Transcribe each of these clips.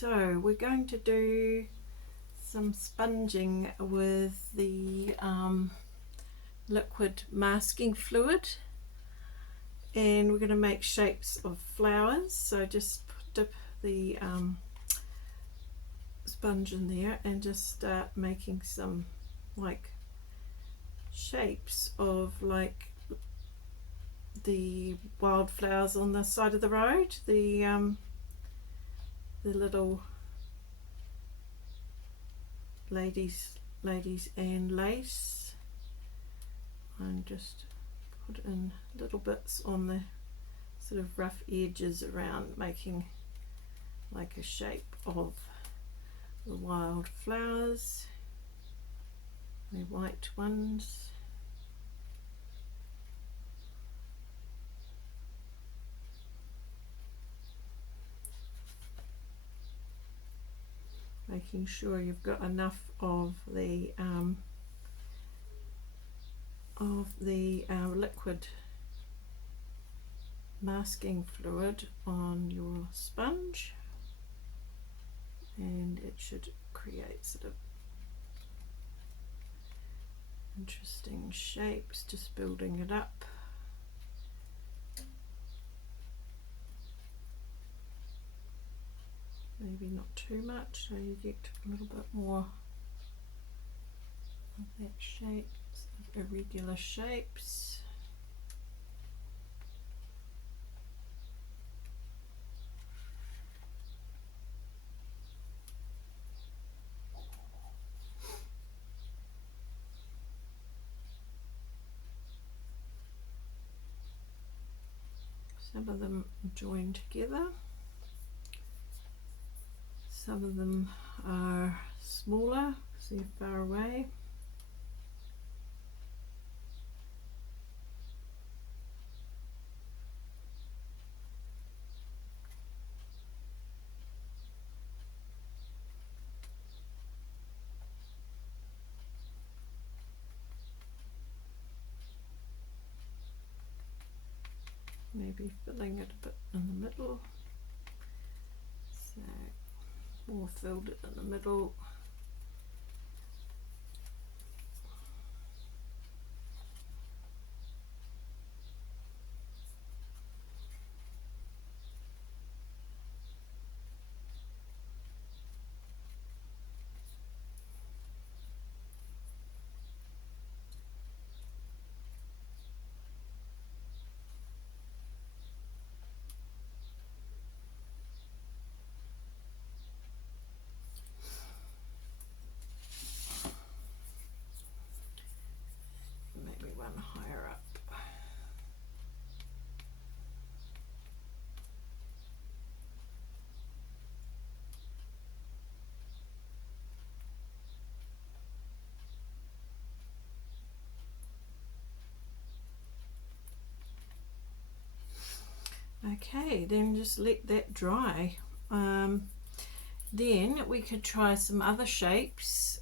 so we're going to do some sponging with the liquid masking fluid, and we're going to make shapes of flowers. So just dip the sponge in there and just start making some like shapes of like the wildflowers on the side of the road, the little ladies and lace, and just put in little bits on the sort of rough edges around, making like a shape of the wild flowers, the white ones. Making sure you've got enough of the liquid masking fluid on your sponge, and it should create sort of interesting shapes, just building it up. Maybe not too much, so you get a little bit more of that shape, sort of irregular shapes. Some of them join together, some of them are smaller because they're far away. Maybe filling it a bit in the middle, so more filled it in the middle. Maybe one higher up. Okay, then just let that dry. Then we could try some other shapes.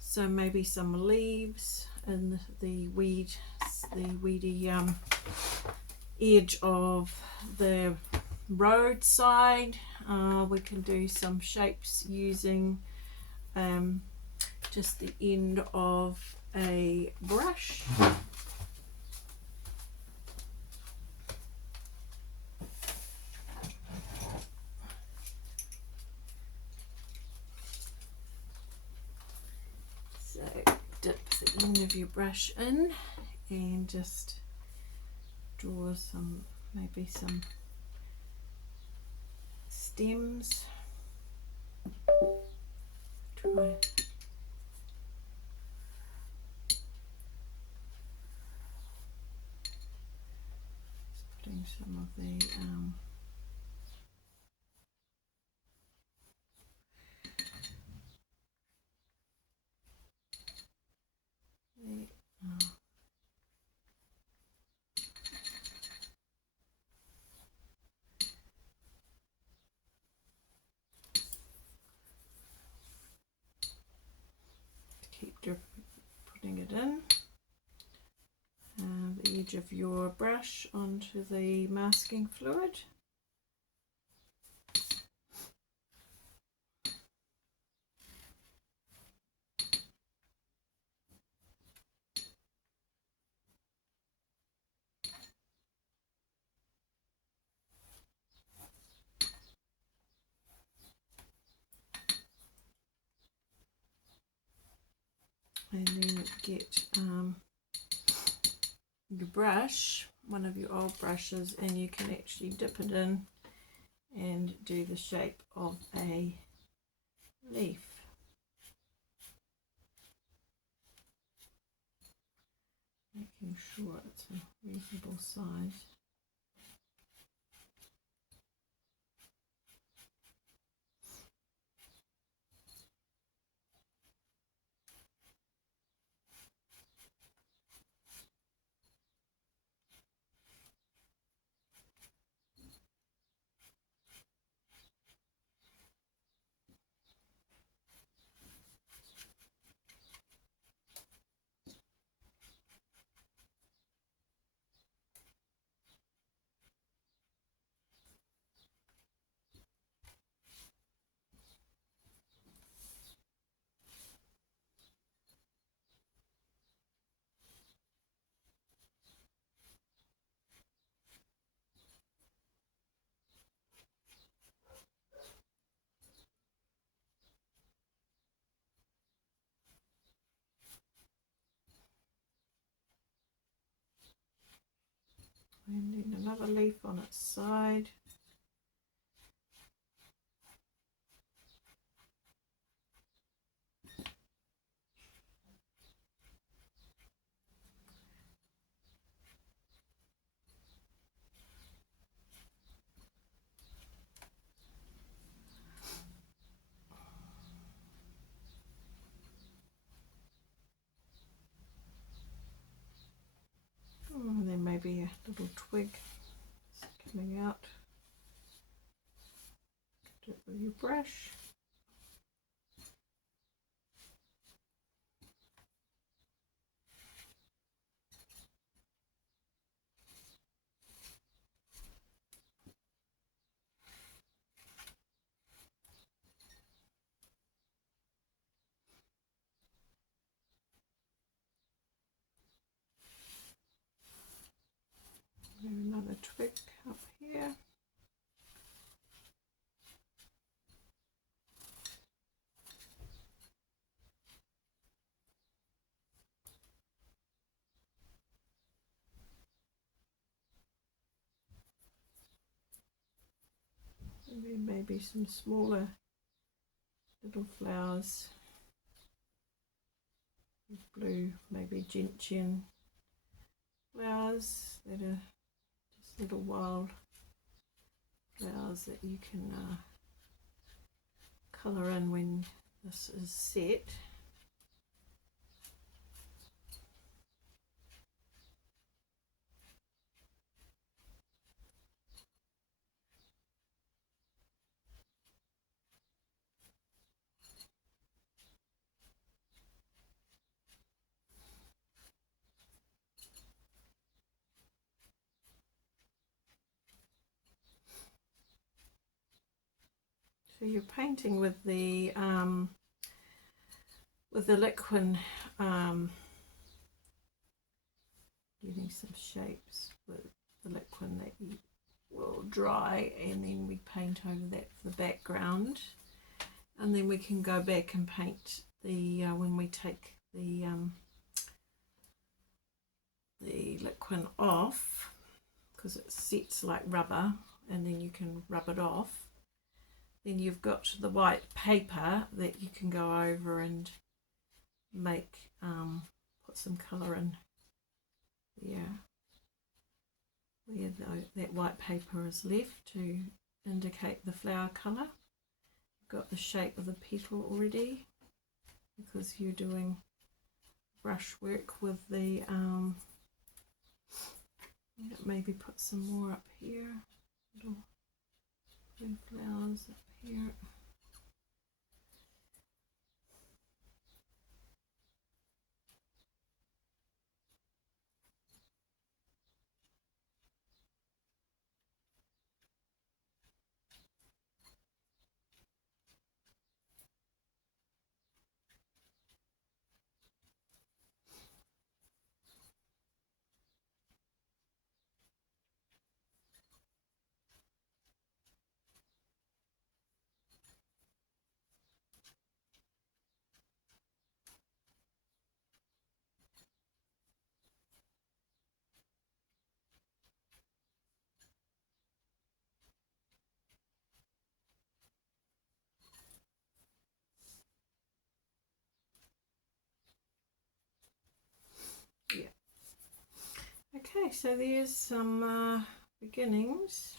So maybe some leaves and the weedy edge of the roadside. We can do some shapes using just the end of a brush. So dip the end of your brush in and just draw some, maybe some stems. Try putting some of the keep putting it in. The edge of your brush onto the masking fluid. get your brush, one of your old brushes, and you can actually dip it in and do the shape of a leaf. Making sure it's a reasonable size. And then another leaf on its side. And then maybe a little twig coming out. Do it with your brush. Another twig up here. And then maybe some smaller little flowers. Blue, maybe gentian flowers that are just little wild flowers that you can colour in when this is set. So you're painting with the liquid, getting some shapes with the liquid that you will dry, and then we paint over that for the background, and then we can go back and paint the when we take the liquid off, because it sets like rubber, and then you can rub it off. Then you've got the white paper that you can go over and make put some colour in there where that white paper is left to indicate the flower colour. You've got the shape of the petal already because you're doing brush work with the maybe put some more up here, little blue flowers up here. Okay, so there's some beginnings,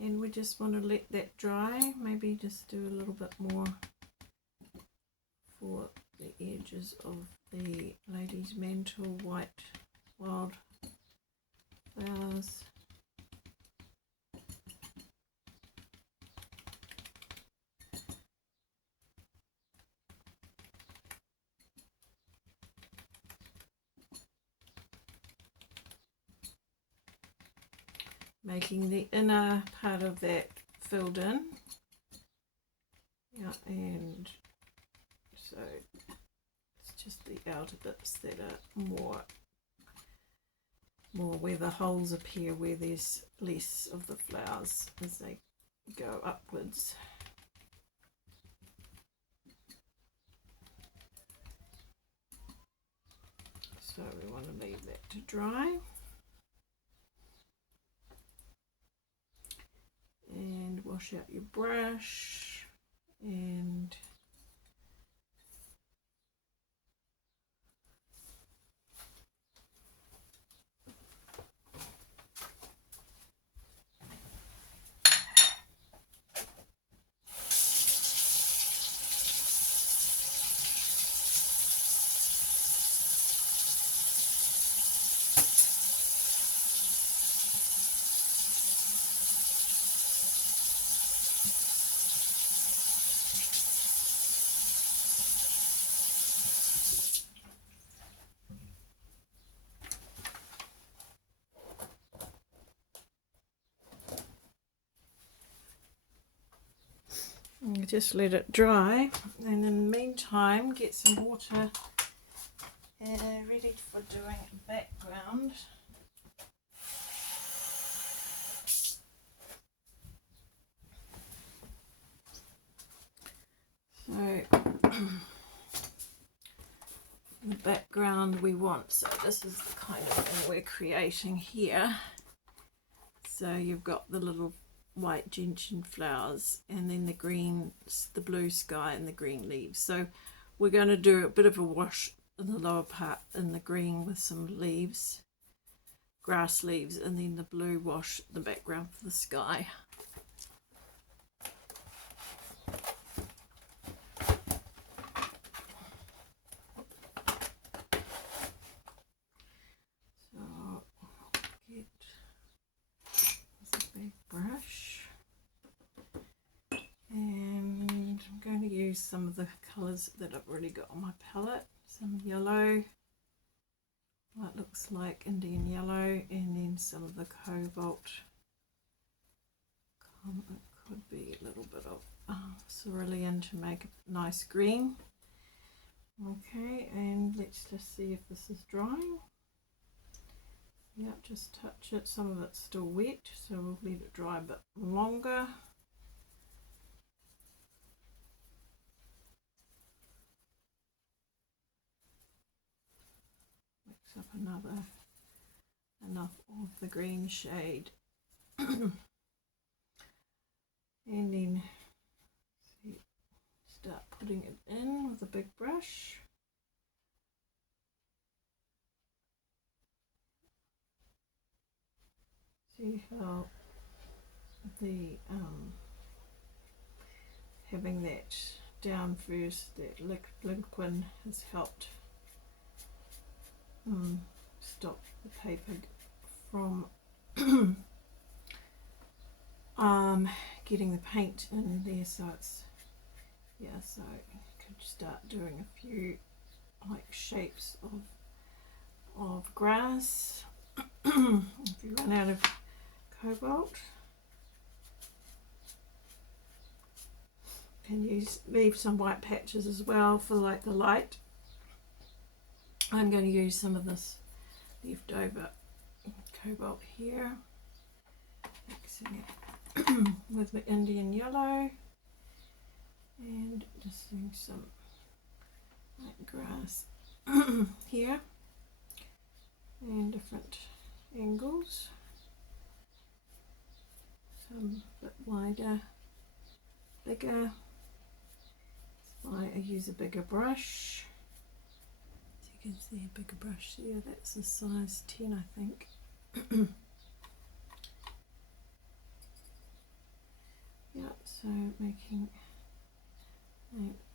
and we just want to let that dry. Maybe just do a little bit more for the edges of the lady's mantle white wild flowers. Making the inner part of that filled in. Yeah, and so it's just the outer bits that are more where the holes appear, where there's less of the flowers as they go upwards. So we want to leave that to dry. And wash out your brush and just let it dry, and in the meantime get some water ready for doing a background. So the background we want, so this is the kind of thing we're creating here. So you've got the little white gentian flowers, and then the green, the blue sky, and the green leaves. So we're going to do a bit of a wash in the lower part in the green with some leaves, grass leaves, and then the blue wash the background for the sky. So get this big brush, and I'm going to use some of the colours that I've already got on my palette. Some yellow, what looks like Indian yellow, and then some of the cobalt. It could be a little bit of cerulean to make a nice green. Okay, and let's just see if this is drying. Yep, just touch it. Some of it's still wet, so we'll let it dry a bit longer. Mix up enough of the green shade. And then start putting it in with a big brush. See how the having that down first, that liquid has helped stop the paper from getting the paint in there. So it's, yeah, so you could start doing a few like shapes of grass. If you run out of cobalt, can leave some white patches as well for like the light. I'm going to use some of this leftover cobalt here, mixing it with the Indian yellow, and just doing some like grass here, and different angles, some a bit wider, bigger. That's why I use a bigger brush. So you You can see a bigger brush there, that's a size 10 I think. Yeah, so making,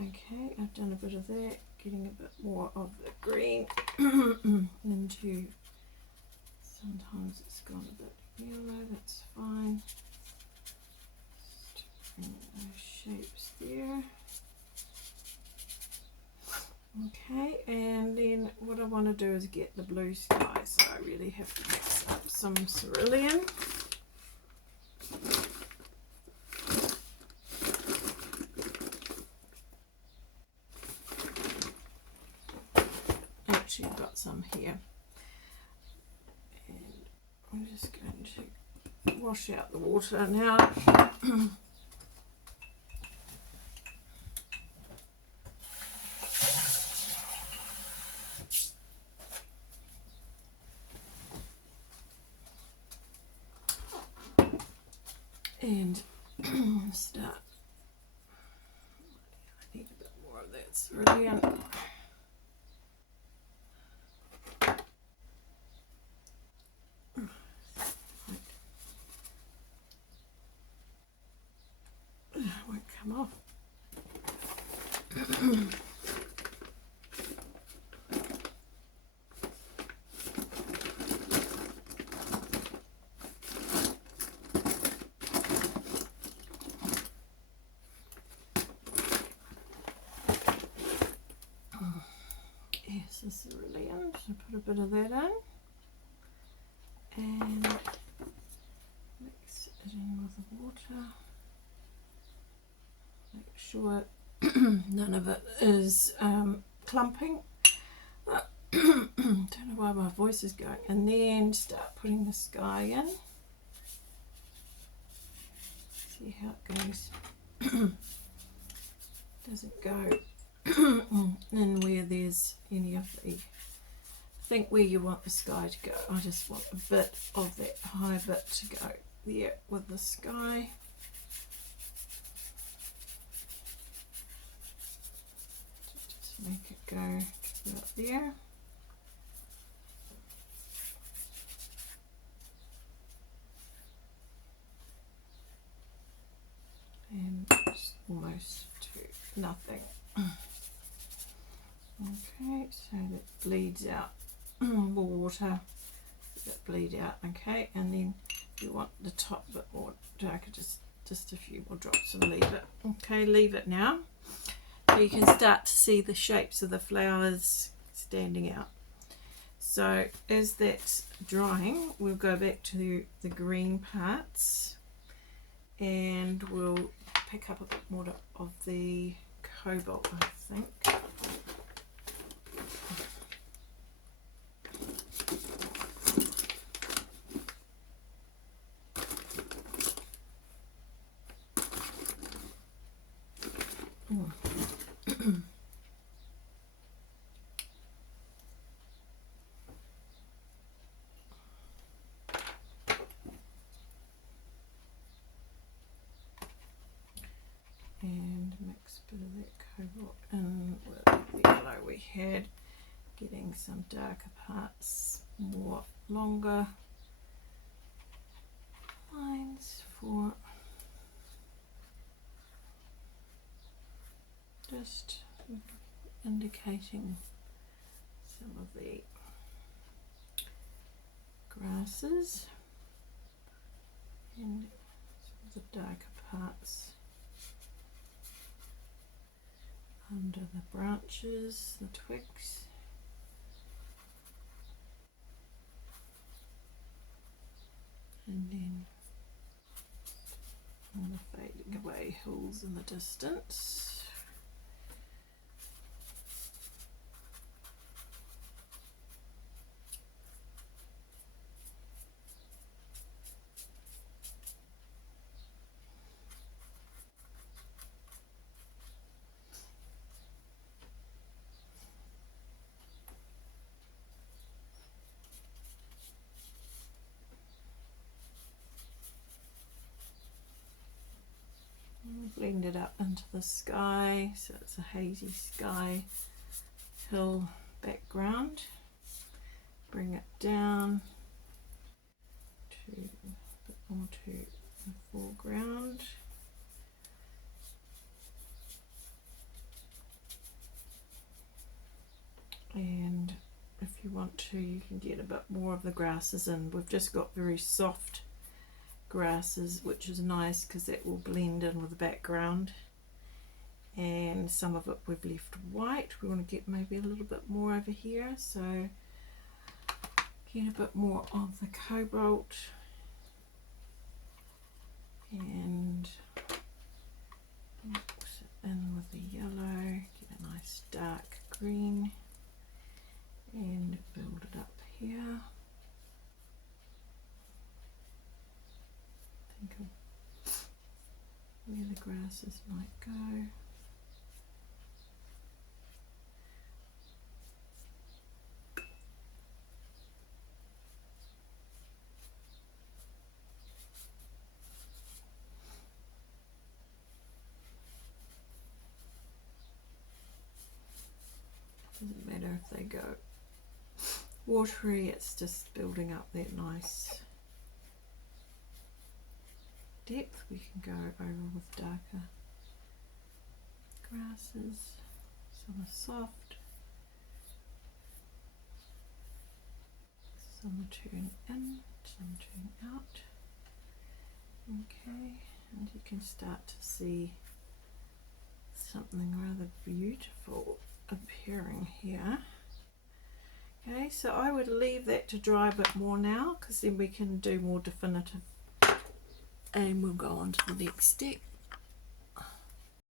okay, I've done a bit of that, getting a bit more of the green into, sometimes it's gone a bit yellow, that's fine. Just bring those shapes there. Okay, and then what I want to do is get the blue sky, so I really have to mix up some cerulean. Actually, I've got some here. And I'm just going to wash out the water now. And start. I need a bit more of that cerulean. Won't come off. Yes, the cerulean, so put a bit of that in and mix it in with the water. Make sure none of it is clumping. Don't know why my voice is going. And then start putting the sky in. See how it goes. Doesn't go in where there's any of the, think where you want the sky to go. I just want a bit of that high bit to go there with the sky. Just make it go to about there. And just almost to nothing. Okay, so that bleeds out more water, that bleed out. Okay, and then you want the top bit more darker, just a few more drops and leave it. Okay, leave it now. So you can start to see the shapes of the flowers standing out. So as that's drying, we'll go back to the green parts and we'll pick up a bit more of the cobalt, I think. And mix a bit of that cobalt in with the yellow we had, getting some darker parts, more longer lines for just indicating some of the grasses and some of the darker parts under the branches, the twigs. And then all the fading away hills in the distance. Blend it up into the sky, so it's a hazy sky hill background, bring it down to a bit more to the foreground. And if you want to, you can get a bit more of the grasses in. We've just got very soft grasses, which is nice because that will blend in with the background. And some of it we've left white. We want to get maybe a little bit more over here, so get a bit more of the cobalt and mix it in with the yellow, get a nice dark green and build it up here. Think of where the grasses might go. Doesn't matter if they go watery, it's just building up that nice depth. We can go over with darker grasses. Some are soft, some are turn in, some turn out. Okay, and you can start to see something rather beautiful appearing here. Okay, so I would leave that to dry a bit more now, because then we can do more definitive and we'll go on to the next step.